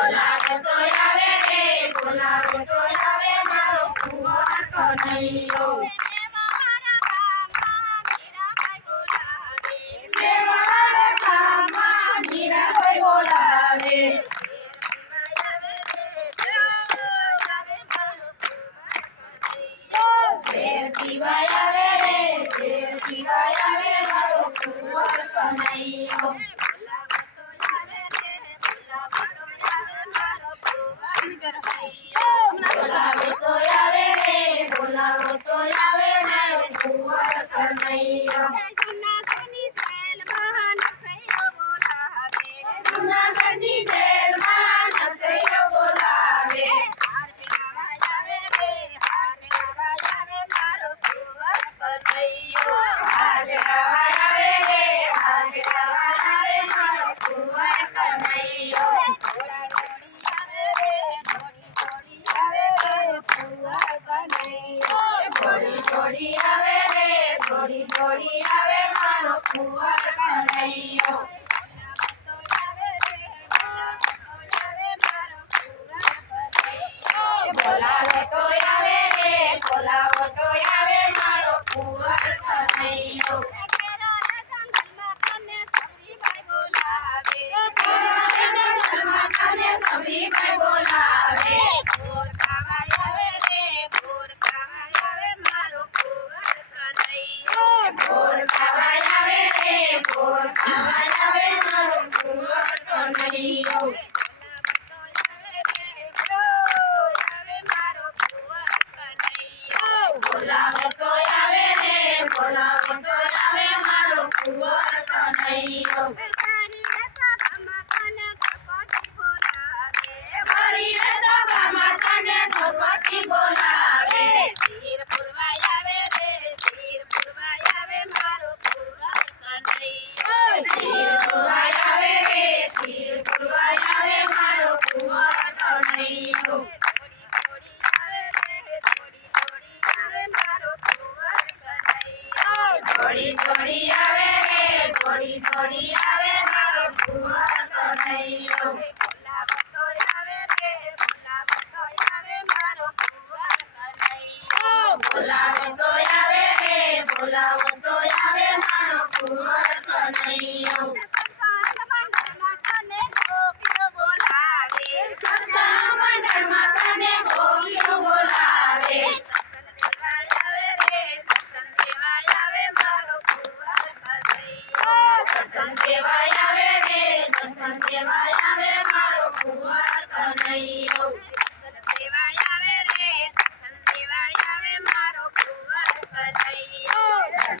બોલાવે તો આવે રે બોલાવે તો આવે મારો કુંવર કનૈયો મેવાડા ગામમાં મીરાબાઈ બોલાવે શેર પીવાય આવે રે શેર પીવાય આવે મારો કુંવર કનૈયો બોલાવે તો આવે રે બોલાવો તો આવે મારો કુંવર કનૈયો જૂનાગઢની જેલમાં નસૈયો બોલાવે હાર પહેરાવાય આવે રે હાર પહેરાવાય આવે મારો કુંવર કનૈયો થોડી થોડી આવે રે થોડી થોડી આવે મારો કુંવર કનૈયો બોલાવે તો આવે રે બોલાવો તો આવે મારો કુંવર કનૈયો સબરીબાઈ બોલાવે બોર ખાવાય આવે રે બોર ખાવાય આવે મારો કુંવર કનૈયો બોલાવે તો આવે રે બોલાવે તો આવે મારો કુંવર કનૈયો મળીને સભામાં તને ધોપતી બોલાવે શિર પુરવાય આવે રે શિર પુરવાય આવે મારો કુંવર કનૈયો શિર પુરવાય આવે રે શિર પુરવાય આવે મારો કુંવર કનૈયો થોડી થોડી આવે રે થોડી થોડી આવે મારો કુંવર કનૈયો બોલાવો તો આવે રે બોલાવો તો આવે મારો કુંવર કનૈયો બોલાવે તો આવે રે બોલાવો તો આવે મારો કુંવર કનૈયો સત્સંગ મંડળમાં તને ગોપીઓ બોલાવે દર્શન દેવાય આવે રે દર્શન દેવાય આવે મારો કુંવર કનૈયો